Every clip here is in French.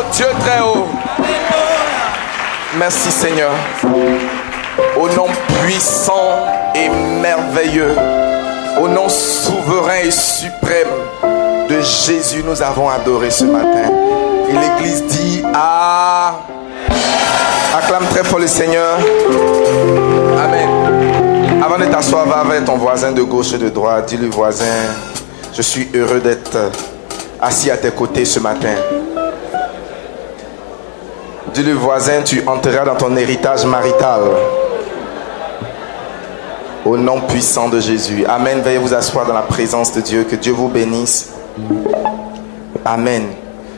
haut, Dieu très haut. Merci Seigneur. Au nom puissant et merveilleux, au nom souverain et suprême de Jésus, nous avons adoré ce matin. Et l'Église dit ah. Acclame très fort le Seigneur. Amen. Avant de t'asseoir, va avec ton voisin de gauche et de droite. Dis-lui, voisin, je suis heureux d'être assis à tes côtés ce matin. Dis-lui, voisin, tu entreras dans ton héritage marital. Au nom puissant de Jésus. Amen. Veuillez vous asseoir dans la présence de Dieu. Que Dieu vous bénisse. Amen.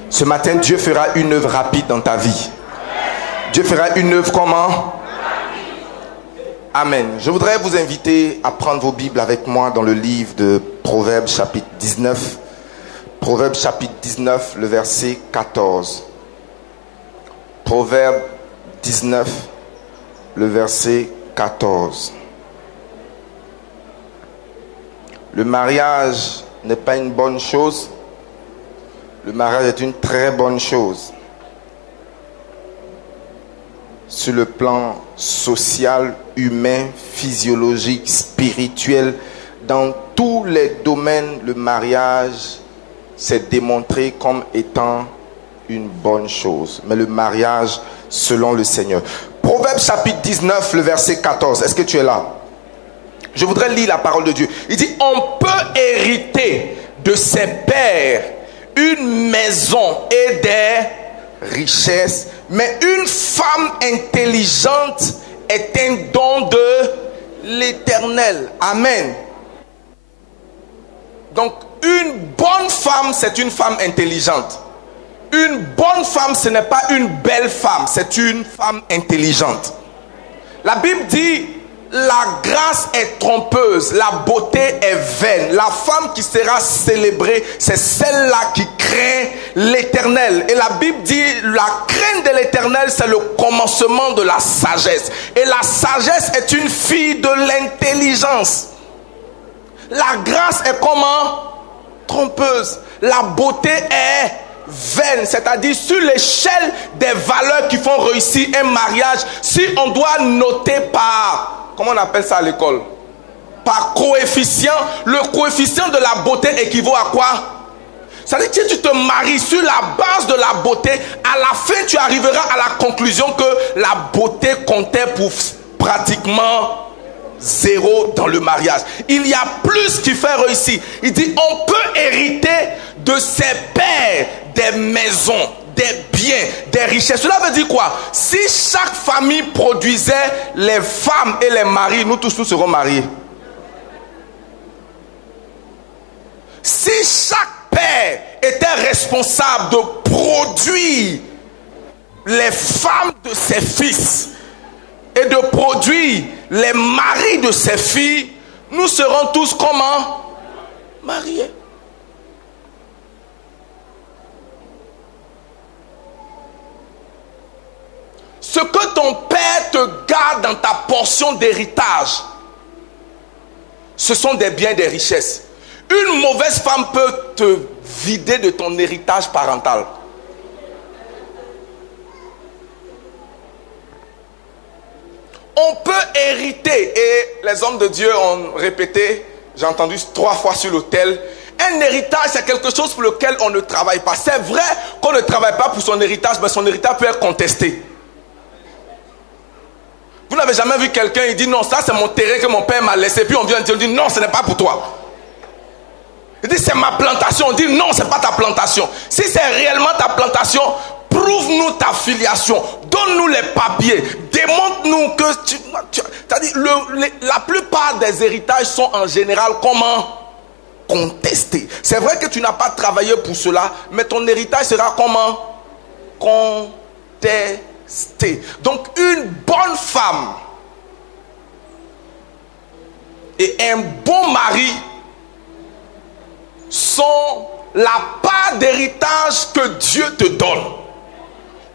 Ce matin, Dieu fera une œuvre rapide dans ta vie. Dieu fera une œuvre comment? Amen. Je voudrais vous inviter à prendre vos Bibles avec moi dans le livre de Proverbes chapitre 19. Proverbes chapitre 19, le verset 14. Proverbes 19, le verset 14. Le mariage n'est pas une bonne chose. Le mariage est une très bonne chose. Sur le plan social, humain, physiologique, spirituel, dans tous les domaines, le mariage s'est démontré comme étant une bonne chose. Mais le mariage selon le Seigneur. Proverbe chapitre 19, le verset 14. Est-ce que tu es là? Je voudrais lire la parole de Dieu. Il dit, on peut hériter de ses pères une maison et des richesses, mais une femme intelligente est un don de l'Éternel. Amen. Donc, une bonne femme, c'est une femme intelligente. Une bonne femme, ce n'est pas une belle femme, c'est une femme intelligente. La Bible dit, la grâce est trompeuse, la beauté est vaine. La femme qui sera célébrée, c'est celle-là qui craint l'Éternel. Et la Bible dit, la crainte de l'Éternel, c'est le commencement de la sagesse. Et la sagesse est une fille de l'intelligence. La grâce est comment? Trompeuse. La beauté est vaine, c'est-à-dire sur l'échelle des valeurs qui font réussir un mariage, si on doit noter par, comment on appelle ça à l'école? Par coefficient, le coefficient de la beauté équivaut à quoi? C'est-à-dire que si tu te maries sur la base de la beauté, à la fin tu arriveras à la conclusion que la beauté comptait pour pratiquement zéro dans le mariage. Il y a plus qui fait réussir. Il dit, on peut hériter de ses pères des maisons, des biens, des richesses. Cela veut dire quoi? Si chaque famille produisait les femmes et les maris, nous tous nous serons mariés. Si chaque père était responsable de produire les femmes de ses fils et de produire les maris de ses filles, nous serons tous comment? Mariés. Ce que ton père te garde dans ta portion d'héritage, ce sont des biens, des richesses. Une mauvaise femme peut te vider de ton héritage parental. On peut hériter, et les hommes de Dieu ont répété, j'ai entendu 3 fois sur l'autel, un héritage c'est quelque chose pour lequel on ne travaille pas. C'est vrai qu'on ne travaille pas pour son héritage, mais son héritage peut être contesté. Vous n'avez jamais vu quelqu'un, il dit non, ça c'est mon terrain que mon père m'a laissé, puis on vient dire non, ce n'est pas pour toi. Il dit c'est ma plantation, on dit non, c'est pas ta plantation. Si c'est réellement ta plantation, prouve-nous ta filiation, donne-nous les papiers, démontre-nous que c'est-à-dire la plupart des héritages sont en général comment? Contestés. C'est vrai que tu n'as pas travaillé pour cela, mais ton héritage sera comment? Contesté. Donc une bonne femme et un bon mari sont la part d'héritage que Dieu te donne.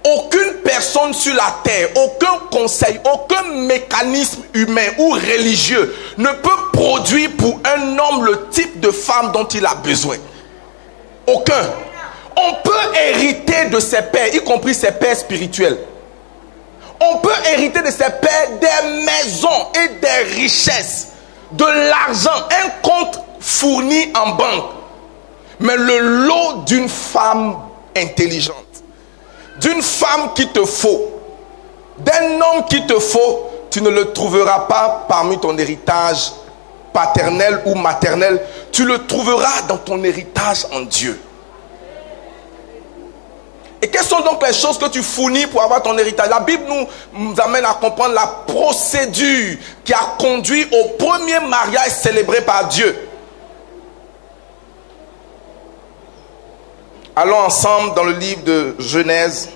Aucune personne sur la terre, aucun conseil, aucun mécanisme humain ou religieux ne peut produire pour un homme le type de femme dont il a besoin. Aucun. On peut hériter de ses pères, y compris ses pères spirituels. On peut hériter de ses pères des maisons et des richesses, de l'argent, un compte fourni en banque. Mais le lot d'une femme intelligente, d'une femme qui te faut, d'un homme qui te faut, tu ne le trouveras pas parmi ton héritage paternel ou maternel. Tu le trouveras dans ton héritage en Dieu. Et quelles sont donc les choses que tu fournis pour avoir ton héritage? La Bible nous amène à comprendre la procédure qui a conduit au premier mariage célébré par Dieu. Allons ensemble dans le livre de Genèse.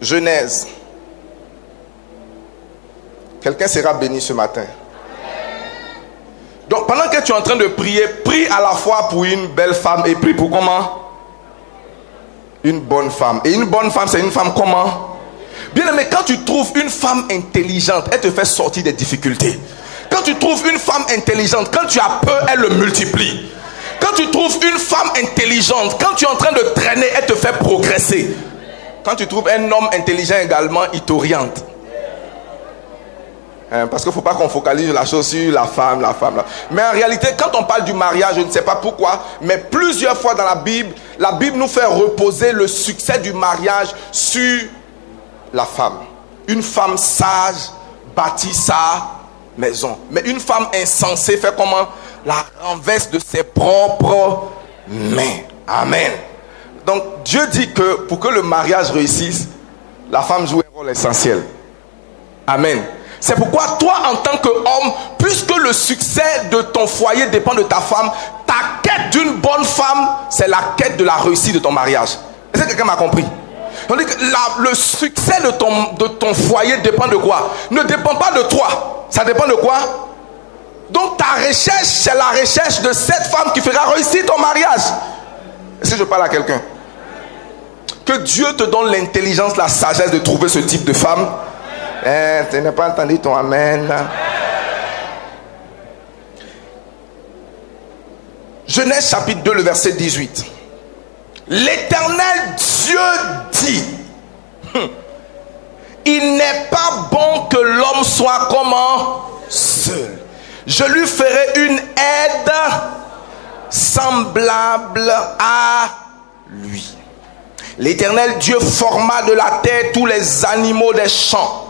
Genèse. Quelqu'un sera béni ce matin. Donc pendant que tu es en train de prier, prie à la fois pour une belle femme et prie pour comment? Une bonne femme. Et une bonne femme, c'est une femme comment? Bien aimé, quand tu trouves une femme intelligente, elle te fait sortir des difficultés. Quand tu trouves une femme intelligente, quand tu as peur, elle le multiplie. Quand tu trouves une femme intelligente, quand tu es en train de traîner, elle te fait progresser. Quand tu trouves un homme intelligent également, il t'oriente. Parce qu'il ne faut pas qu'on focalise la chose sur la femme. Mais en réalité, quand on parle du mariage, je ne sais pas pourquoi, mais plusieurs fois dans la Bible nous fait reposer le succès du mariage sur la femme. Une femme sage bâtit sa maison. Mais une femme insensée fait comment? La renverse de ses propres mains. Amen. Donc Dieu dit que pour que le mariage réussisse, la femme joue un rôle essentiel. Amen. C'est pourquoi toi en tant qu'homme, puisque le succès de ton foyer dépend de ta femme, ta quête d'une bonne femme, c'est la quête de la réussite de ton mariage. Est-ce que quelqu'un m'a compris? Tandis que le succès de ton foyer dépend de quoi? Ne dépend pas de toi. Ça dépend de quoi? Donc ta recherche, c'est la recherche de cette femme qui fera réussir ton mariage. Est-ce que je parle à quelqu'un? Que Dieu te donne l'intelligence, la sagesse de trouver ce type de femme. Tu n'as pas entendu ton amen. Genèse chapitre 2, le verset 18. L'Éternel Dieu dit: il n'est pas bon que l'homme soit comment? Seul. Je lui ferai une aide semblable à lui. L'Éternel Dieu forma de la terre tous les animaux des champs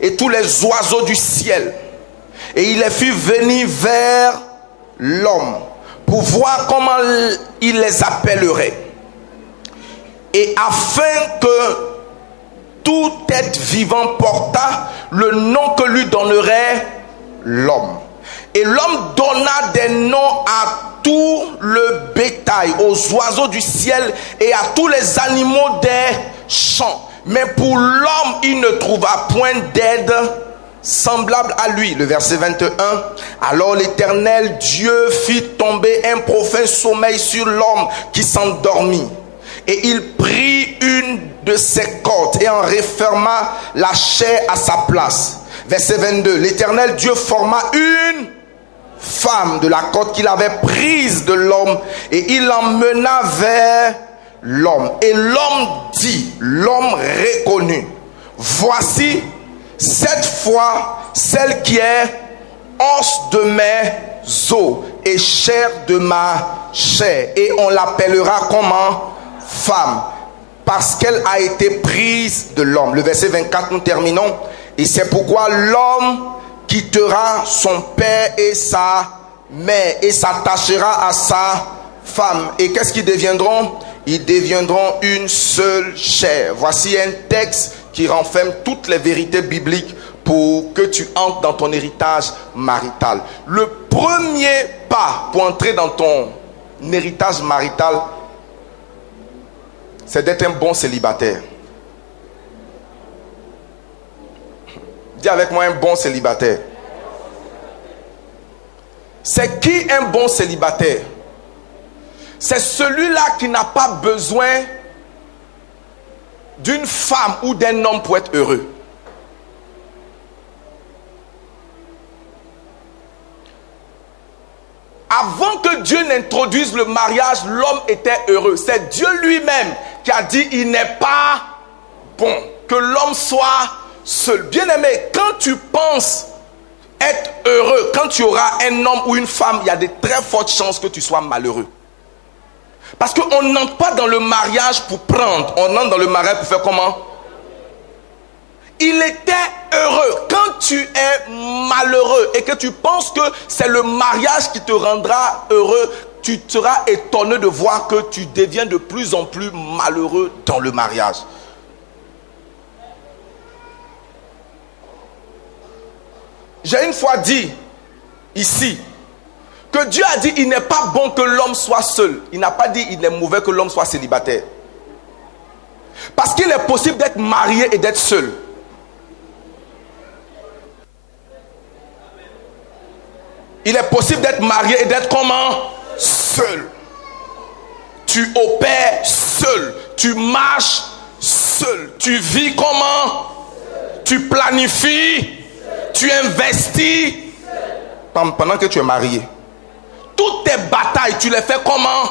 et tous les oiseaux du ciel, et il les fit venir vers l'homme pour voir comment il les appellerait, et afin que tout être vivant portât le nom que lui donnerait l'homme. Et l'homme donna des noms à tout le bétail, aux oiseaux du ciel et à tous les animaux des champs. Mais pour l'homme, il ne trouva point d'aide semblable à lui. Le verset 21. Alors l'Éternel Dieu fit tomber un profond sommeil sur l'homme qui s'endormit. Et il prit une de ses cordes et en referma la chair à sa place. Verset 22. L'Éternel Dieu forma une femme de la corde qu'il avait prise de l'homme et il l'emmena vers l'homme. Et l'homme dit, l'homme reconnut: voici cette fois celle qui est os de mes os et chair de ma chair, et on l'appellera comment? Femme, parce qu'elle a été prise de l'homme. Le verset 24, nous terminons. Et c'est pourquoi l'homme quittera son père et sa mère et s'attachera à sa femme. Et qu'est-ce qu'ils deviendront? Ils deviendront une seule chair. Voici un texte qui renferme toutes les vérités bibliques pour que tu entres dans ton héritage marital. Le premier pas pour entrer dans ton héritage marital, c'est d'être un bon célibataire. Dis avec moi, un bon célibataire. C'est qui un bon célibataire? C'est celui-là qui n'a pas besoin d'une femme ou d'un homme pour être heureux. Avant que Dieu n'introduise le mariage, l'homme était heureux. C'est Dieu lui-même qui a dit, il n'est pas bon que l'homme soit seul. Bien-aimé, quand tu penses être heureux, quand tu auras un homme ou une femme, il y a de très fortes chances que tu sois malheureux. Parce qu'on n'entre pas dans le mariage pour prendre, on entre dans le mariage pour faire comment? Il était heureux. Quand tu es malheureux et que tu penses que c'est le mariage qui te rendra heureux, tu seras étonné de voir que tu deviens de plus en plus malheureux dans le mariage. J'ai une fois dit ici que Dieu a dit il n'est pas bon que l'homme soit seul. Il n'a pas dit il est mauvais que l'homme soit célibataire. Parce qu'il est possible d'être marié et d'être seul. Il est possible d'être marié et d'être comment? Seul. Tu opères seul. Tu marches seul. Tu vis comment? Tu planifies. Tu investis. Pendant que tu es marié. Toutes tes batailles, tu les fais comment?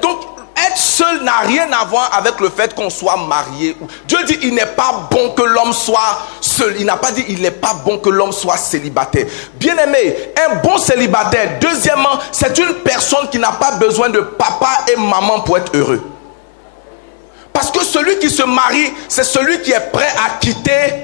Donc, être seul n'a rien à voir avec le fait qu'on soit marié. Dieu dit il n'est pas bon que l'homme soit seul. Il n'a pas dit il n'est pas bon que l'homme soit célibataire. Bien-aimé, un bon célibataire, deuxièmement, c'est une personne qui n'a pas besoin de papa et maman pour être heureux. Parce que celui qui se marie, c'est celui qui est prêt à quitter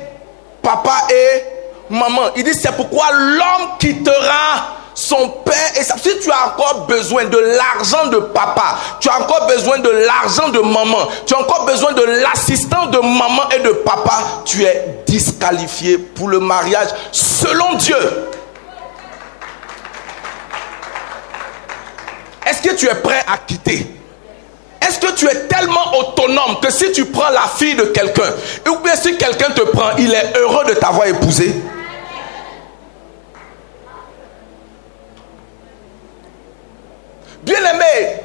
papa et maman. Il dit c'est pourquoi l'homme quittera son père et sa... Si tu as encore besoin de l'argent de papa, tu as encore besoin de l'argent de maman, tu as encore besoin de l'assistance de maman et de papa, tu es disqualifié pour le mariage selon Dieu. Est-ce que tu es prêt à quitter? Est-ce que tu es tellement autonome que si tu prends la fille de quelqu'un, ou bien si quelqu'un te prend, il est heureux de t'avoir épousé? Bien-aimé,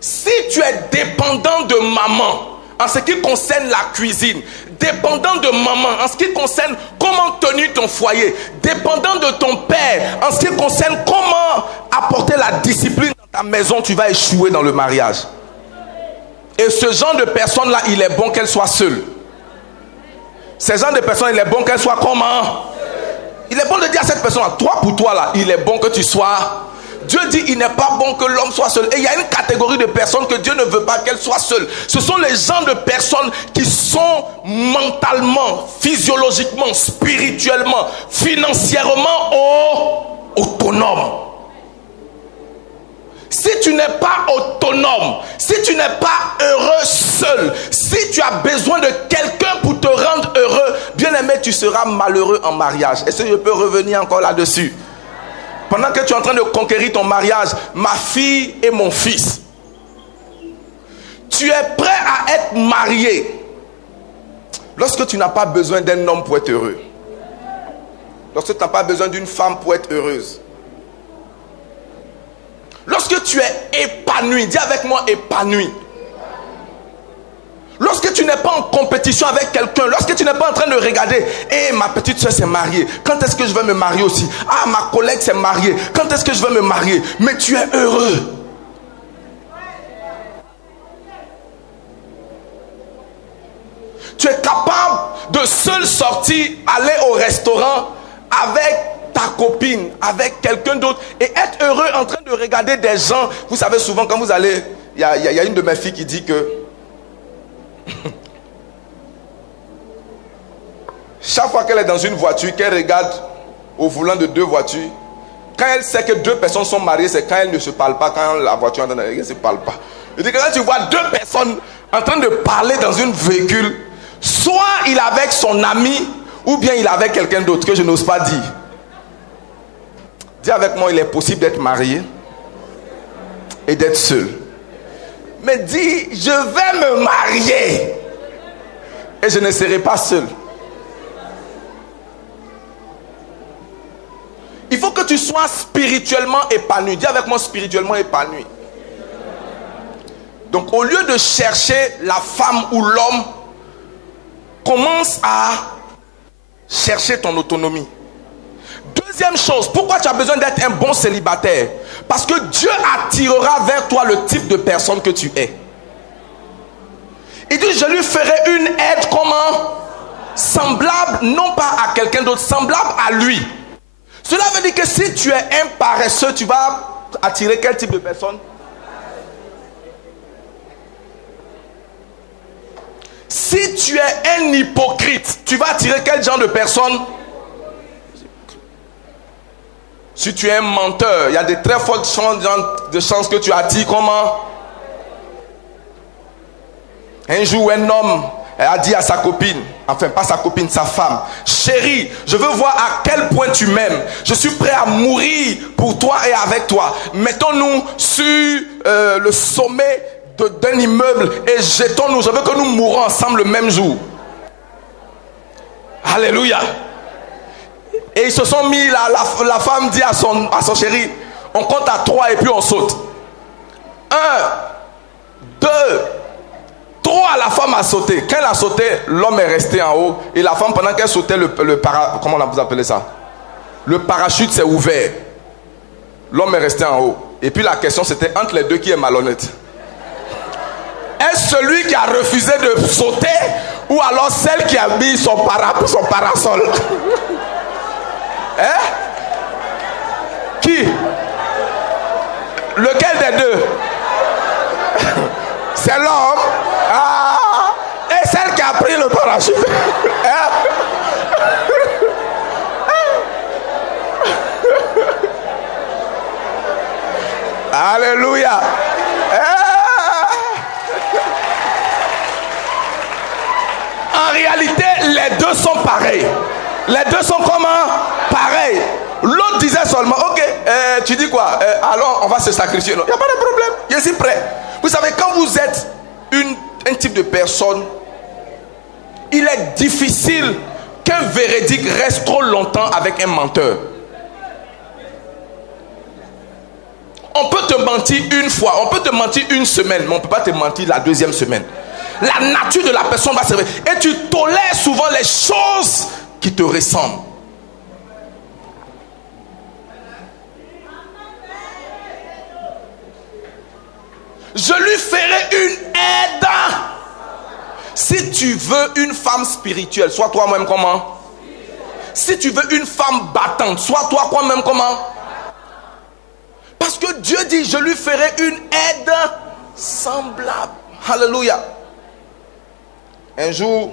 si tu es dépendant de maman en ce qui concerne la cuisine, dépendant de maman en ce qui concerne comment tenir ton foyer, dépendant de ton père en ce qui concerne comment apporter la discipline dans ta maison, tu vas échouer dans le mariage. Et ce genre de personne-là, il est bon qu'elle soit seule. Ce genre de personne, il est bon qu'elle soit comment? Il est bon de dire à cette personne, toi pour toi là, il est bon que tu sois... Dieu dit il n'est pas bon que l'homme soit seul. Et il y a une catégorie de personnes que Dieu ne veut pas qu'elles soient seules. Ce sont les gens de personnes qui sont mentalement, physiologiquement, spirituellement, financièrement autonomes. Si tu n'es pas autonome, si tu n'es pas heureux seul, si tu as besoin de quelqu'un pour te rendre heureux, bien aimé, tu seras malheureux en mariage. Est-ce que je peux revenir encore là-dessus? Pendant que tu es en train de conquérir ton mariage, ma fille et mon fils, tu es prêt à être marié lorsque tu n'as pas besoin d'un homme pour être heureux. Lorsque tu n'as pas besoin d'une femme pour être heureuse. Lorsque tu es épanoui, dis avec moi épanoui. Lorsque tu n'es pas en compétition avec quelqu'un, lorsque tu n'es pas en train de regarder, ma petite soeur s'est mariée, quand est-ce que je vais me marier aussi? Ah, ma collègue s'est mariée, quand est-ce que je vais me marier? Mais tu es heureux. Tu es capable de seul sortir, aller au restaurant avec ta copine, avec quelqu'un d'autre et être heureux en train de regarder des gens. Vous savez, souvent quand vous allez, il y a une de mes filles qui dit que chaque fois qu'elle est dans une voiture, qu'elle regarde au volant de deux voitures, quand elle sait que deux personnes sont mariées, c'est quand elles ne se parlent pas, quand la voiture ne se parle pas. Je dis que quand tu vois deux personnes en train de parler dans une véhicule, soit il est avec son ami, ou bien il est avec quelqu'un d'autre que je n'ose pas dire. Dis avec moi, il est possible d'être marié et d'être seul. Mais dis, je vais me marier et je ne serai pas seul. Il faut que tu sois spirituellement épanoui. Dis avec moi, spirituellement épanoui. Donc au lieu de chercher la femme ou l'homme, commence à chercher ton autonomie. Deuxième chose, pourquoi tu as besoin d'être un bon célibataire? Parce que Dieu attirera vers toi le type de personne que tu es. Il dit, je lui ferai une aide comment? Semblable, non pas à quelqu'un d'autre, semblable à lui. Cela veut dire que si tu es un paresseux, tu vas attirer quel type de personne? Si tu es un hypocrite, tu vas attirer quel genre de personne? Si tu es un menteur, il y a de très fortes chances que tu attires comment? Un jour, un homme a dit à sa copine, enfin pas sa copine, sa femme, chérie, je veux voir à quel point tu m'aimes. Je suis prêt à mourir pour toi et avec toi. Mettons-nous sur le sommet d'un immeuble et jetons-nous. Je veux que nous mourons ensemble le même jour. Alléluia. Et ils se sont mis, la femme dit à son chéri, on compte à 3 et puis on saute. 1, 2, 3, la femme a sauté. Quand elle a sauté, l'homme est resté en haut. Et la femme, pendant qu'elle sautait, comment vous appelez ça? Le parachute s'est ouvert. L'homme est resté en haut. Et puis la question c'était entre les deux qui est malhonnête. Est-ce celui qui a refusé de sauter ou alors celle qui a mis son parasol? Hein? Qui? Lequel des deux? C'est l'homme. Ah, et celle qui a pris le parachute. Hein? Alléluia. En réalité, les deux sont pareils. Les deux sont comment? Pareils. L'autre disait seulement, ok, tu dis quoi? Alors on va se sacrifier. Non, il n'y a pas de problème, je suis prêt. Vous savez, quand vous êtes un type de personne, il est difficile qu'un véridique reste trop longtemps avec un menteur. On peut te mentir une fois, on peut te mentir une semaine, mais on ne peut pas te mentir la deuxième semaine. La nature de la personne va se révéler. Et tu tolères souvent les choses qui te ressemblent. Je lui ferai une aide. Si tu veux une femme spirituelle, sois toi-même comment? Si tu veux une femme battante, sois toi toi-même comment? Parce que Dieu dit, je lui ferai une aide semblable. Alléluia. Un jour,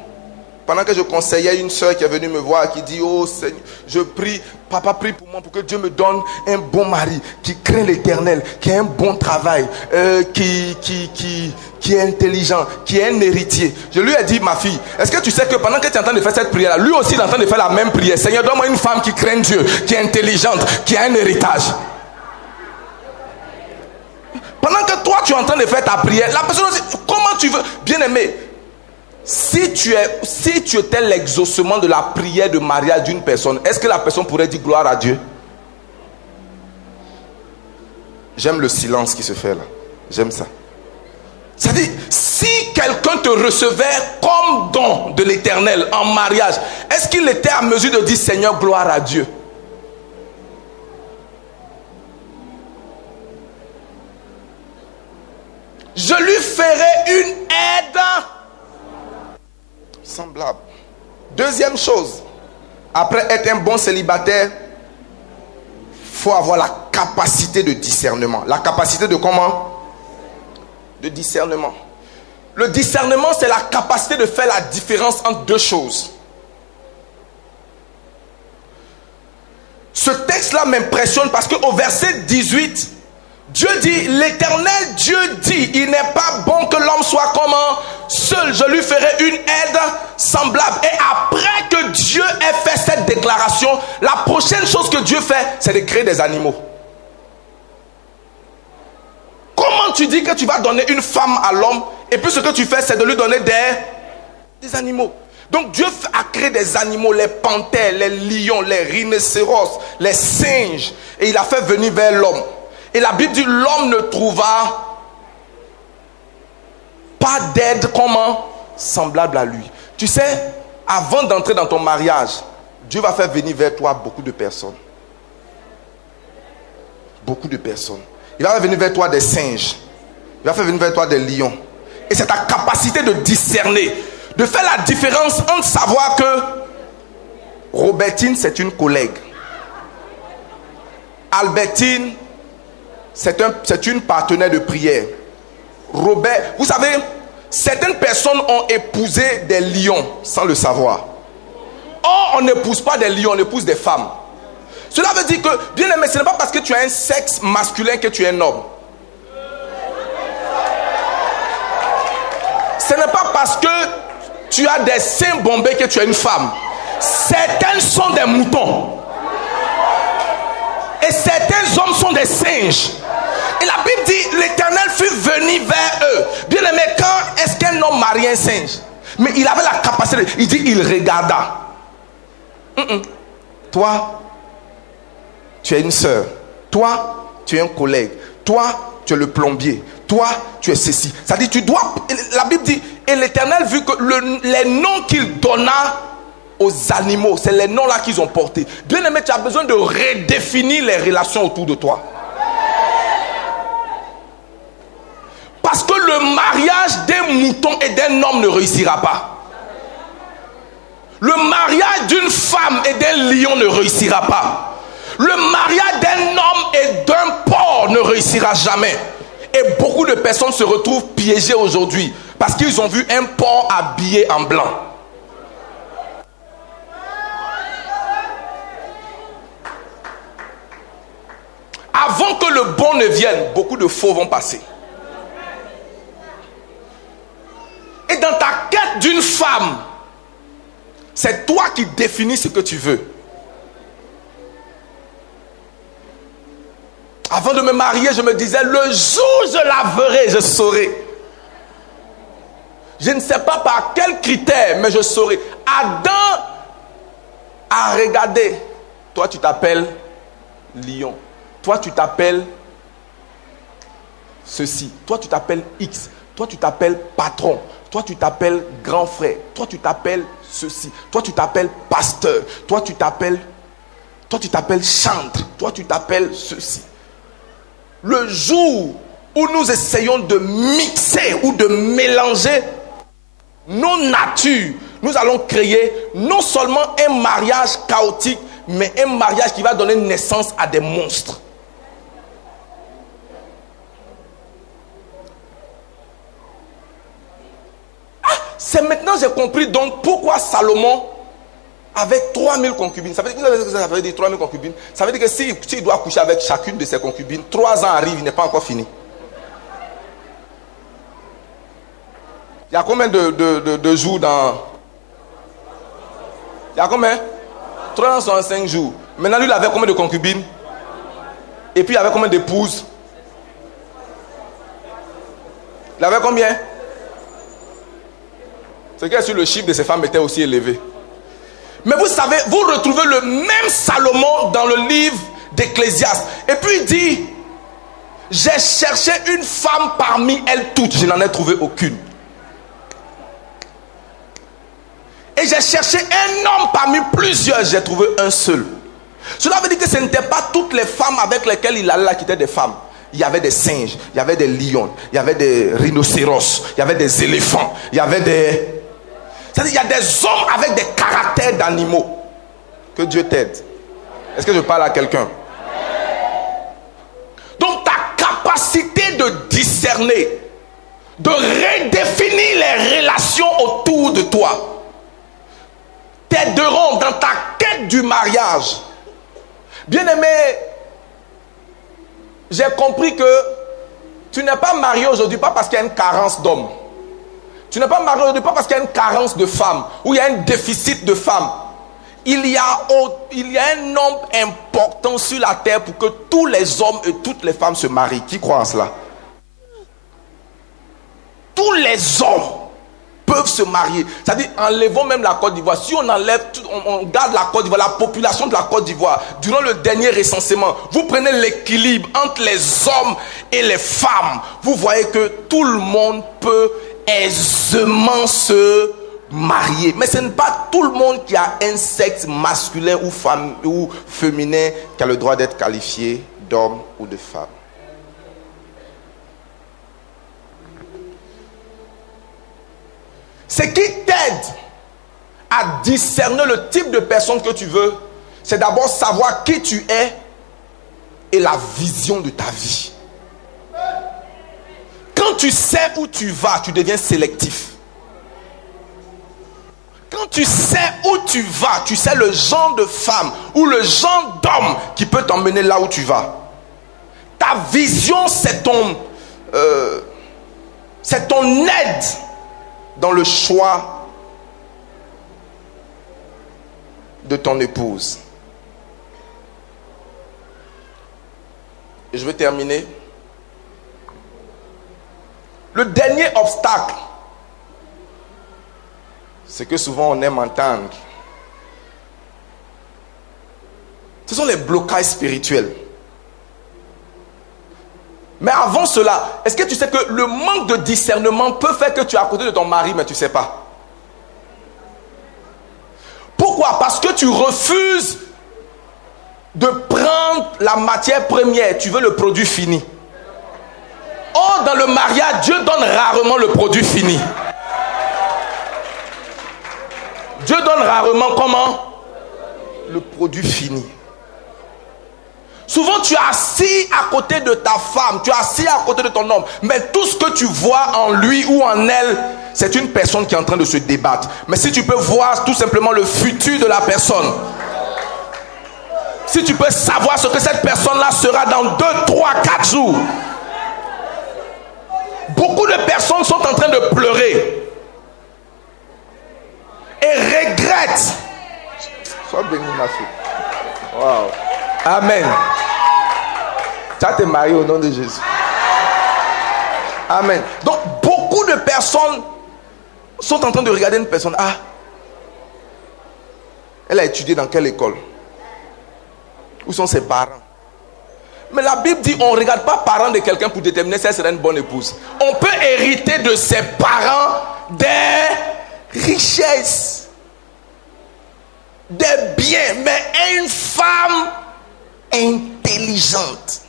pendant que je conseillais une soeur qui est venue me voir, qui dit, oh Seigneur, je prie, papa prie pour moi pour que Dieu me donne un bon mari, qui craint l'Éternel, qui a un bon travail, qui est intelligent, qui est un héritier. Je lui ai dit, ma fille, est-ce que tu sais que pendant que tu es en train de faire cette prière-là, lui aussi il est en train de faire la même prière. Seigneur, donne-moi une femme qui craint Dieu, qui est intelligente, qui a un héritage. Pendant que toi tu es en train de faire ta prière, la personne aussi, comment tu veux, bien aimé, si tu étais l'exaucement de la prière de mariage d'une personne, est-ce que la personne pourrait dire gloire à Dieu? J'aime le silence qui se fait là. J'aime ça. C'est-à-dire, si quelqu'un te recevait comme don de l'Éternel en mariage, est-ce qu'il était à mesure de dire Seigneur, gloire à Dieu? Je lui ferai une aide semblable. Deuxième chose, après être un bon célibataire, il faut avoir la capacité de discernement. La capacité de comment? De discernement. Le discernement, c'est la capacité de faire la différence entre deux choses. Ce texte-là m'impressionne parce qu'au verset 18, Dieu dit, l'Éternel Dieu dit, il n'est pas bon que l'homme soit comment? Seul, je lui ferai une aide semblable. Et après que Dieu ait fait cette déclaration, la prochaine chose que Dieu fait, c'est de créer des animaux. Comment tu dis que tu vas donner une femme à l'homme et puis ce que tu fais, c'est de lui donner des animaux? Donc Dieu a créé des animaux, les panthères, les lions, les rhinocéros, les singes. Et il a fait venir vers l'homme. Et la Bible dit, l'homme ne trouva pas d'aide comment? Semblable à lui. Tu sais, avant d'entrer dans ton mariage, Dieu va faire venir vers toi beaucoup de personnes. Beaucoup de personnes. Il va venir vers toi des singes. Il va faire venir vers toi des lions. Et c'est ta capacité de discerner, de faire la différence entre savoir que Robertine, c'est une collègue. Albertine, c'est une partenaire de prière. Robert, vous savez, certaines personnes ont épousé des lions sans le savoir. Or, on n'épouse pas des lions, on épouse des femmes. Cela veut dire que, bien aimé, ce n'est pas parce que tu as un sexe masculin que tu es un homme. Ce n'est pas parce que tu as des seins bombés que tu es une femme. Certains sont des moutons. Et certains hommes sont des singes. Et la Bible dit, l'Éternel fut venu vers eux. Bien aimé, quand est-ce qu'un homme marie un singe? Mais il avait la capacité, il dit, il regarda. Toi, tu es une sœur. Toi, tu es un collègue. Toi, tu es le plombier. Toi, tu es ceci. Ça dit, tu dois... La Bible dit, et l'Éternel vu que les noms qu'il donna aux animaux, c'est les noms là qu'ils ont portés. Bien aimé, tu as besoin de redéfinir les relations autour de toi. Parce que le mariage d'un mouton et d'un homme ne réussira pas. Le mariage d'une femme et d'un lion ne réussira pas. Le mariage d'un homme et d'un porc ne réussira jamais. Et beaucoup de personnes se retrouvent piégées aujourd'hui parce qu'ils ont vu un porc habillé en blanc. Avant que le bon ne vienne, beaucoup de faux vont passer. Et dans ta quête d'une femme, c'est toi qui définis ce que tu veux. Avant de me marier, je me disais, le jour où je la verrai, je saurai. Je ne sais pas par quels critères, mais je saurai. Adam a regardé. Toi, tu t'appelles lion. Toi, tu t'appelles ceci. Toi, tu t'appelles X. Toi, tu t'appelles patron. Toi, tu t'appelles grand frère. Toi, tu t'appelles ceci. Toi, tu t'appelles pasteur. Toi, tu t'appelles chantre. Toi, tu t'appelles ceci. Le jour où nous essayons de mixer ou de mélanger nos natures, nous allons créer non seulement un mariage chaotique, mais un mariage qui va donner naissance à des monstres. C'est maintenant que j'ai compris donc pourquoi Salomon avait 3000 concubines. Ça veut dire que ça veut dire 3000 concubines. Ça veut dire que s'il doit coucher avec chacune de ses concubines, 3 ans arrivent, il n'est pas encore fini. Il y a combien de jours dans... Il y a combien? 365 jours. Maintenant, lui, il avait combien de concubines? Et puis, il avait combien d'épouses? Il avait combien? C'est que sur le chiffre de ces femmes était aussi élevé. Mais vous savez, vous retrouvez le même Salomon dans le livre d'Ecclésiaste. Et puis il dit, j'ai cherché une femme parmi elles toutes, je n'en ai trouvé aucune. Et j'ai cherché un homme parmi plusieurs, j'ai trouvé un seul. Cela veut dire que ce n'étaient pas toutes les femmes avec lesquelles il allait là qui étaient des femmes. Il y avait des singes, il y avait des lions, il y avait des rhinocéros, il y avait des éléphants, il y avait des... C'est-à-dire il y a des hommes avec des caractères d'animaux. Que Dieu t'aide. Est-ce que je parle à quelqu'un? Donc ta capacité de discerner, de redéfinir les relations autour de toi, t'aideront dans ta quête du mariage. Bien aimé, j'ai compris que tu n'es pas marié aujourd'hui pas parce qu'il y a une carence d'hommes. Tu n'es pas marié aujourd'hui pas parce qu'il y a une carence de femmes ou il y a un déficit de femmes. Il y a un nombre important sur la terre pour que tous les hommes et toutes les femmes se marient. Qui croit en cela? Tous les hommes peuvent se marier. C'est-à-dire, enlevons même la Côte d'Ivoire. Si on enlève, on garde la Côte d'Ivoire, la population de la Côte d'Ivoire, durant le dernier recensement, vous prenez l'équilibre entre les hommes et les femmes. Vous voyez que tout le monde peut aisément se marié. Mais ce n'est pas tout le monde qui a un sexe masculin ou féminin qui a le droit d'être qualifié d'homme ou de femme. Ce qui t'aide à discerner le type de personne que tu veux, c'est d'abord savoir qui tu es et la vision de ta vie. Quand tu sais où tu vas, tu deviens sélectif. Quand tu sais où tu vas, tu sais le genre de femme ou le genre d'homme qui peut t'emmener là où tu vas. Ta vision, c'est ton aide dans le choix de ton épouse. Et je vais terminer. Le dernier obstacle, c'est que souvent on aime entendre. Ce sont les blocages spirituels. Mais avant cela, est-ce que tu sais que le manque de discernement peut faire que tu es à côté de ton mari, mais tu ne sais pas? Pourquoi? Parce que tu refuses de prendre la matière première. Tu veux le produit fini. Or, dans le mariage, Dieu donne rarement le produit fini. Dieu donne rarement comment? Le produit fini. Souvent, tu es assis à côté de ta femme, tu es assis à côté de ton homme, mais tout ce que tu vois en lui ou en elle, c'est une personne qui est en train de se débattre. Mais si tu peux voir tout simplement le futur de la personne, si tu peux savoir ce que cette personne-là sera dans 2, 3, 4 jours, beaucoup de personnes sont en train de pleurer et regrettent. Sois béni, ma fille. Wow. Amen. Tu as été marié au nom de Jésus. Amen. Donc, beaucoup de personnes sont en train de regarder une personne. Ah, elle a étudié dans quelle école? Où sont ses parents? Mais la Bible dit on ne regarde pas parents de quelqu'un pour déterminer si elle sera une bonne épouse. On peut hériter de ses parents des richesses, des biens, mais une femme intelligente,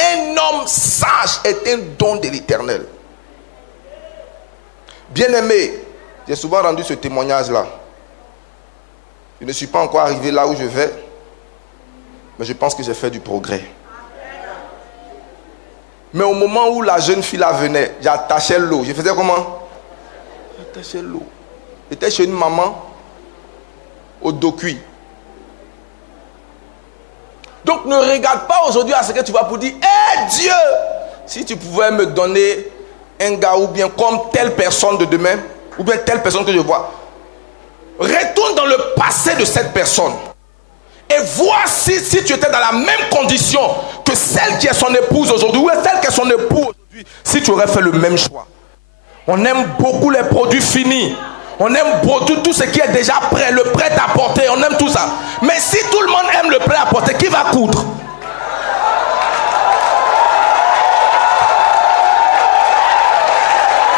un homme sage est un don de l'Éternel. Bien-aimé, j'ai souvent rendu ce témoignage-là. Je ne suis pas encore arrivé là où je vais, mais je pense que j'ai fait du progrès. Mais au moment où la jeune fille là venait, j'attachais l'eau. Je faisais comment? J'attachais l'eau. J'étais chez une maman au Dokui. Donc ne regarde pas aujourd'hui à ce que tu vas pour dire, hé Dieu, si tu pouvais me donner un gars ou bien comme telle personne de demain, ou bien telle personne que je vois. Retourne dans le passé de cette personne. Et vois si tu étais dans la même condition que celle qui est son épouse aujourd'hui, ou celle qui est son époux aujourd'hui, si tu aurais fait le même choix. On aime beaucoup les produits finis. On aime beaucoup tout ce qui est déjà prêt, le prêt à porter, on aime tout ça. Mais si tout le monde aime le prêt à porter, qui va coudre?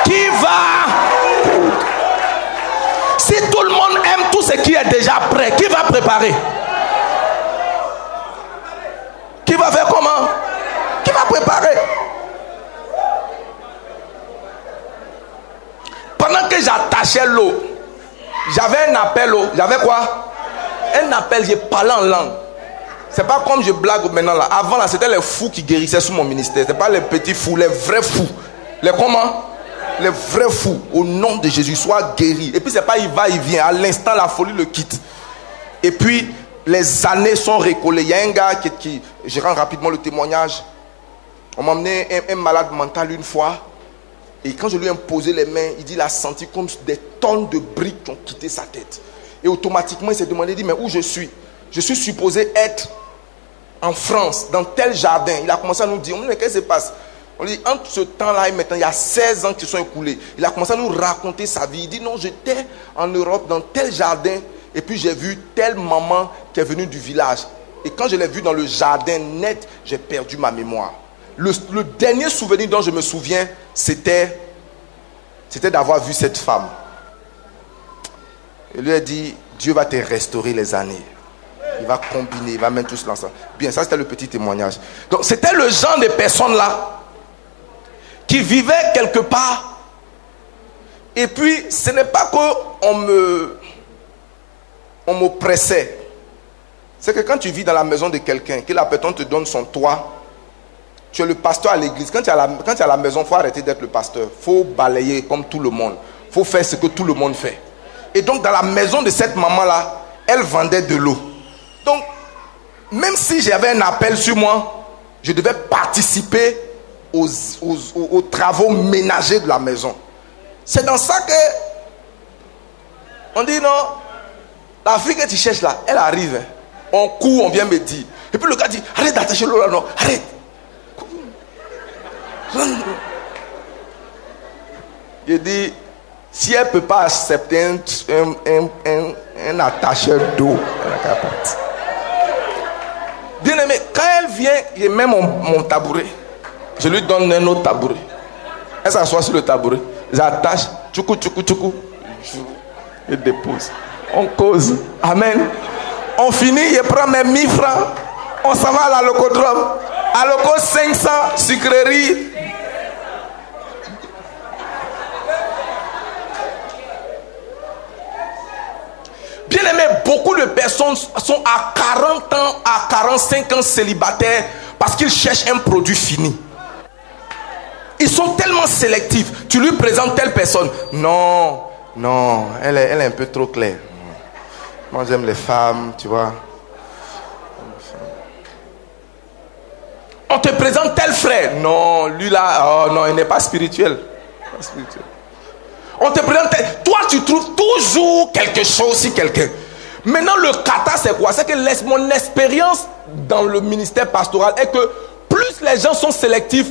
Qui va coudre? Si tout le monde aime tout ce qui est déjà prêt, qui va préparer? Qui va faire comment? Qui va préparer? Pendant que j'attachais l'eau, j'avais un appel. J'avais quoi? Un appel, j'ai parlé en langue. C'est pas comme je blague maintenant là. Avant là, c'était les fous qui guérissaient sous mon ministère. C'est pas les petits fous, les vrais fous. Les comment? Les vrais fous. Au nom de Jésus, sois guéris. Et puis c'est pas il va, il vient. À l'instant, la folie le quitte. Et puis les années sont récollées. Il y a un gars qui je rends rapidement le témoignage. On m'a emmené un malade mental une fois. Et quand je lui ai imposé les mains, il dit il a senti comme des tonnes de briques qui ont quitté sa tête. Et automatiquement, il s'est demandé, il dit, mais où je suis? Je suis supposé être en France, dans tel jardin. Il a commencé à nous dire, mais qu'est-ce qui se passe? On lui dit, entre ce temps-là et maintenant, il y a 16 ans qui sont écoulés. Il a commencé à nous raconter sa vie. Il dit, non, j'étais en Europe, dans tel jardin, et puis j'ai vu telle maman qui est venue du village. Et quand je l'ai vue dans le jardin net, j'ai perdu ma mémoire. Le dernier souvenir dont je me souviens, c'était d'avoir vu cette femme. Il lui a dit, Dieu va te restaurer les années. Il va combiner, il va mettre tout cela ensemble. Bien, ça c'était le petit témoignage. Donc c'était le genre de personnes-là qui vivaient quelque part. Et puis, ce n'est pas qu'on me pressait. C'est que quand tu vis dans la maison de quelqu'un, que la personne te donne son toit, tu es le pasteur à l'église. Quand tu es à la maison, il faut arrêter d'être le pasteur. Il faut balayer comme tout le monde. Il faut faire ce que tout le monde fait. Et donc, dans la maison de cette maman-là, elle vendait de l'eau. Donc, même si j'avais un appel sur moi, je devais participer aux travaux ménagers de la maison. C'est dans ça que on dit non, la fille que tu cherches là, elle arrive. On court, on vient me dire. Et puis le gars dit, arrête d'attacher l'eau là, non, arrête. Je dis, si elle ne peut pas accepter un attacheur d'eau, elle n'a qu'à partir. Bien aimé, quand elle vient, je mets mon tabouret. Je lui donne un autre tabouret. Elle s'assoit sur le tabouret. J'attache, tchoukou, tchoukou, tchoukou. Je dépose. On cause. Amen. On finit, je prends mes 1000 francs. On s'en va à la locodrome. À loco 500, sucrerie. Bien aimé, beaucoup de personnes sont à 40 ans, à 45 ans célibataires parce qu'ils cherchent un produit fini. Ils sont tellement sélectifs. Tu lui présentes telle personne. Non, elle est un peu trop claire. Moi j'aime les femmes, tu vois. On te présente tel frère. Non, lui là, oh non, il n'est pas spirituel. Pas spirituel. On te présente tel. Toi tu trouves toujours quelque chose sur quelqu'un. Maintenant le kata c'est quoi? C'est que mon expérience dans le ministère pastoral est que plus les gens sont sélectifs,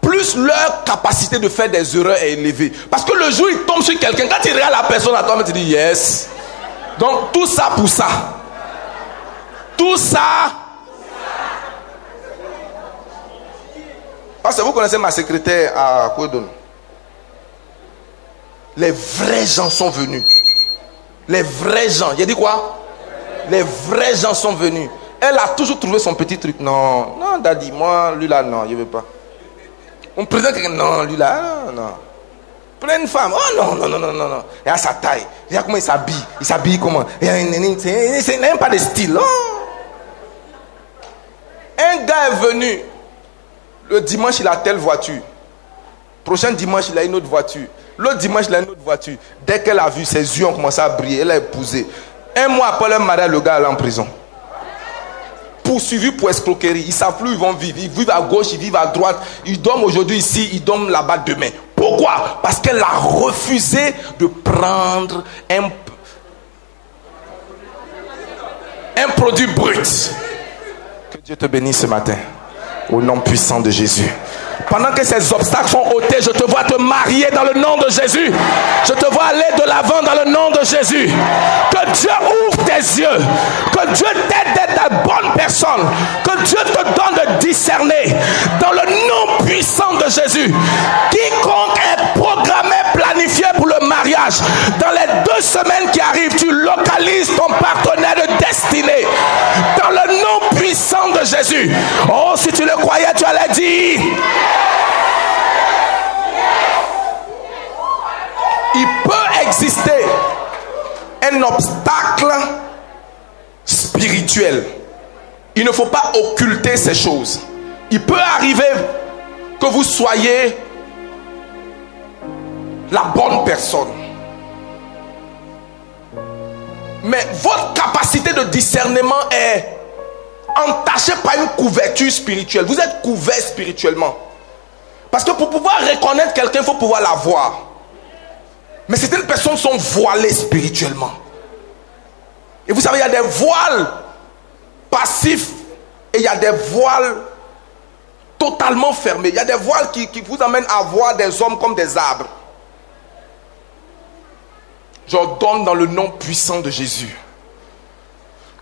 plus leur capacité de faire des erreurs est élevée. Parce que le jour où il tombe sur quelqu'un, quand il regarde la personne à toi, tu dis yes. Donc tout ça pour ça. Tout ça. Parce que vous connaissez ma secrétaire à Kodon. Les vrais gens sont venus. Les vrais gens. J'ai dit quoi? Les vrais gens sont venus. Elle a toujours trouvé son petit truc. Non, daddy, moi, lui là, non, je ne veux pas. On présente quelqu'un, non, lui là, non. Plein de femmes, oh non. Il a sa taille. Il a comment il s'habille. Il s'habille comment? C'est même pas de style. Oh. Un gars est venu. Le dimanche, il a telle voiture. Prochain dimanche, il a une autre voiture. L'autre dimanche, il a une autre voiture. Dès qu'elle a vu, ses yeux ont commencé à briller. Elle a épousé. Un mois après le mariage, le gars est en prison. Poursuivi pour escroquerie. Ils ne savent plus où ils vont vivre. Ils vivent à gauche, ils vivent à droite. Ils dorment aujourd'hui ici, ils dorment là-bas demain. Pourquoi? Parce qu'elle a refusé de prendre un produit brut. Que Dieu te bénisse ce matin. Au nom puissant de Jésus. Pendant que ces obstacles sont ôtés, je te vois te marier dans le nom de Jésus. Je te vois aller de l'avant dans le nom de Jésus. Que Dieu ouvre tes yeux. Que Dieu t'aide d'être la bonne personne. Que Dieu te donne de discerner dans le nom puissant de Jésus. Quiconque est programmé, planifié pour le mariage, dans les 2 semaines qui arrivent, tu localises ton partenaire de destinée. Dans le nom puissant de Jésus. Oh, si tu le croyais, tu allais dire... Il peut exister un obstacle spirituel. Il ne faut pas occulter ces choses. Il peut arriver que vous soyez la bonne personne. Mais votre capacité de discernement est entachée par une couverture spirituelle. Vous êtes couvert spirituellement. Parce que pour pouvoir reconnaître quelqu'un, il faut pouvoir la voir. Mais certaines personnes sont voilées spirituellement. Et vous savez, il y a des voiles passifs et il y a des voiles totalement fermés. Il y a des voiles qui vous amènent à voir des hommes comme des arbres. J'ordonne dans le nom puissant de Jésus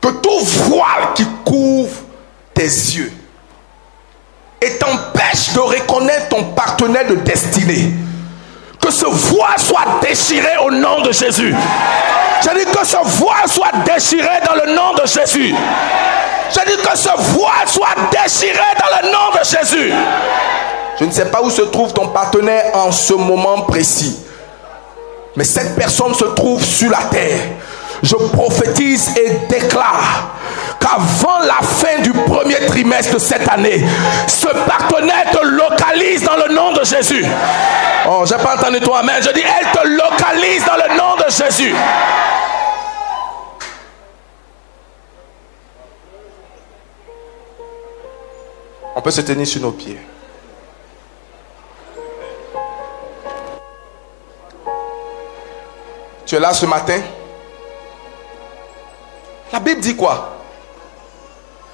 que tout voile qui couvre tes yeux et t'empêche de reconnaître ton partenaire de destinée, que ce voile soit déchiré au nom de Jésus. Je dis que ce voile soit déchiré dans le nom de Jésus. Je dis que ce voile soit déchiré dans le nom de Jésus. Je ne sais pas où se trouve ton partenaire en ce moment précis. Mais cette personne se trouve sur la terre. Je prophétise et déclare qu'avant la fin du premier trimestre de cette année, ce partenaire te localise dans le nom de Jésus. Oh, j'ai pas entendu toi, amen. Je dis, elle te localise dans le nom de Jésus. On peut se tenir sur nos pieds. Tu es là ce matin? La Bible dit quoi?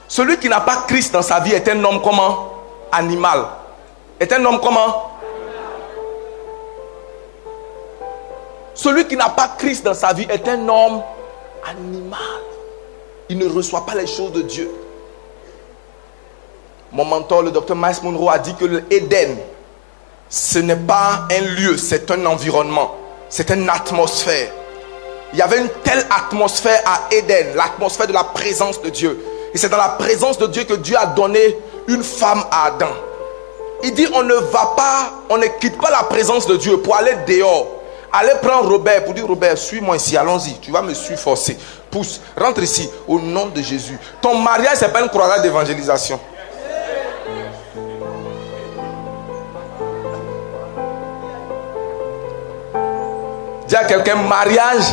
Celui qui n'a pas Christ dans sa vie est un homme comment? Animal. Est un homme comment? Celui qui n'a pas Christ dans sa vie est un homme animal. Il ne reçoit pas les choses de Dieu. Mon mentor, le docteur Miles Monroe, a dit que l'Éden, ce n'est pas un lieu, c'est un environnement. C'est une atmosphère. Il y avait une telle atmosphère à Éden, l'atmosphère de la présence de Dieu. Et c'est dans la présence de Dieu que Dieu a donné une femme à Adam. Il dit on ne quitte pas la présence de Dieu pour aller dehors. Allez prendre Robert pour dire Robert, suis-moi ici, allons-y, tu vas me suivre forcer. Pousse, rentre ici, au nom de Jésus. Ton mariage, c'est pas une croisade d'évangélisation. Dis à quelqu'un, mariage,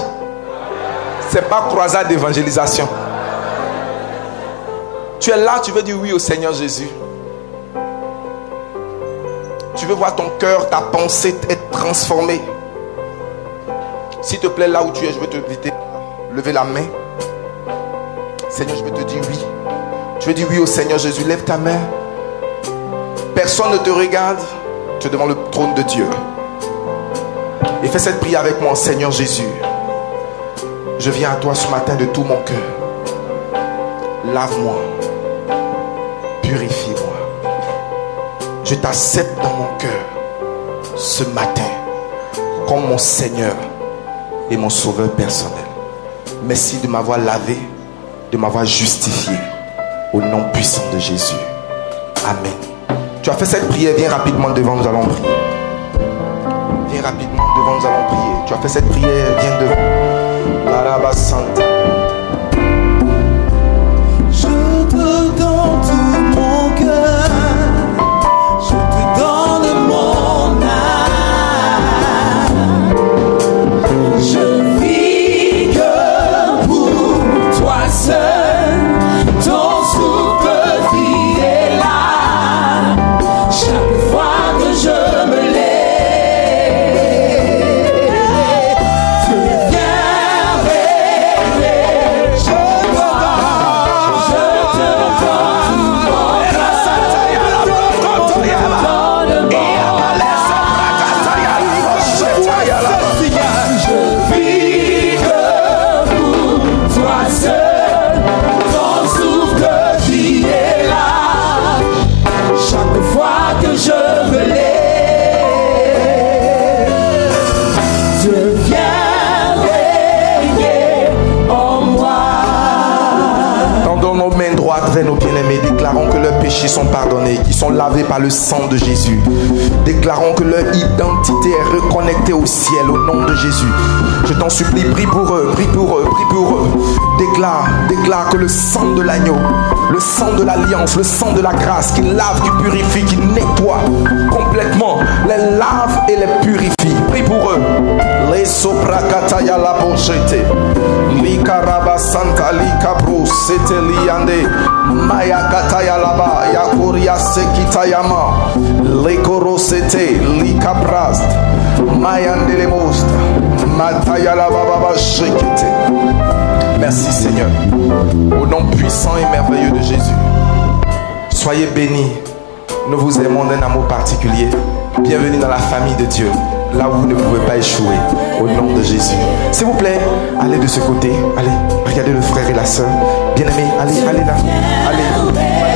c'est pas croisade d'évangélisation. Tu es là, tu veux dire oui au Seigneur Jésus. Tu veux voir ton cœur, ta pensée être transformée. S'il te plaît, là où tu es, je veux t'inviter à lever la main. Seigneur, je veux te dire oui. Tu veux dire oui au Seigneur Jésus, lève ta main. Personne ne te regarde. Tu es devant le trône de Dieu. Et fais cette prière avec moi, Seigneur Jésus. Je viens à toi ce matin de tout mon cœur. Lave-moi. Purifie-moi. Je t'accepte dans mon cœur ce matin comme mon Seigneur et mon Sauveur personnel. Merci de m'avoir lavé, de m'avoir justifié au nom puissant de Jésus. Amen. Tu as fait cette prière, viens rapidement devant, nous allons prier. Viens rapidement devant, nous allons prier. Tu as fait cette prière, viens devant. Laraba Santa. Je te donne tout mon cœur, je te donne mon âme. Je vis que pour toi seul, ton souffle de vie est là. Chaque fois que je me lève, nos bien-aimés, déclarons que leurs péchés sont pardonnés, qu'ils sont lavés par le sang de Jésus. Déclarons que leur identité est reconnectée au ciel au nom de Jésus. Je t'en supplie, prie pour eux, prie pour eux, prie pour eux. Déclare que le sang de l'agneau, le sang de l'alliance, le sang de la grâce qui lave, qui purifie, qui nettoie complètement, les lave et les purifie. Prie pour eux. Les soprakataya la bochete. Likaraba santa likabru sete liande. Maya kataya laba yakuria sekitayama. Lekoro sete likabrast. Mayandele most. Mataya la baba shekite. Merci Seigneur. Au nom puissant et merveilleux de Jésus. Soyez bénis. Nous vous aimons d'un amour particulier. Bienvenue dans la famille de Dieu. Là où vous ne pouvez pas échouer. Au nom de Jésus. S'il vous plaît, allez de ce côté. Allez, regardez le frère et la soeur. Bien-aimés, allez là. Allez.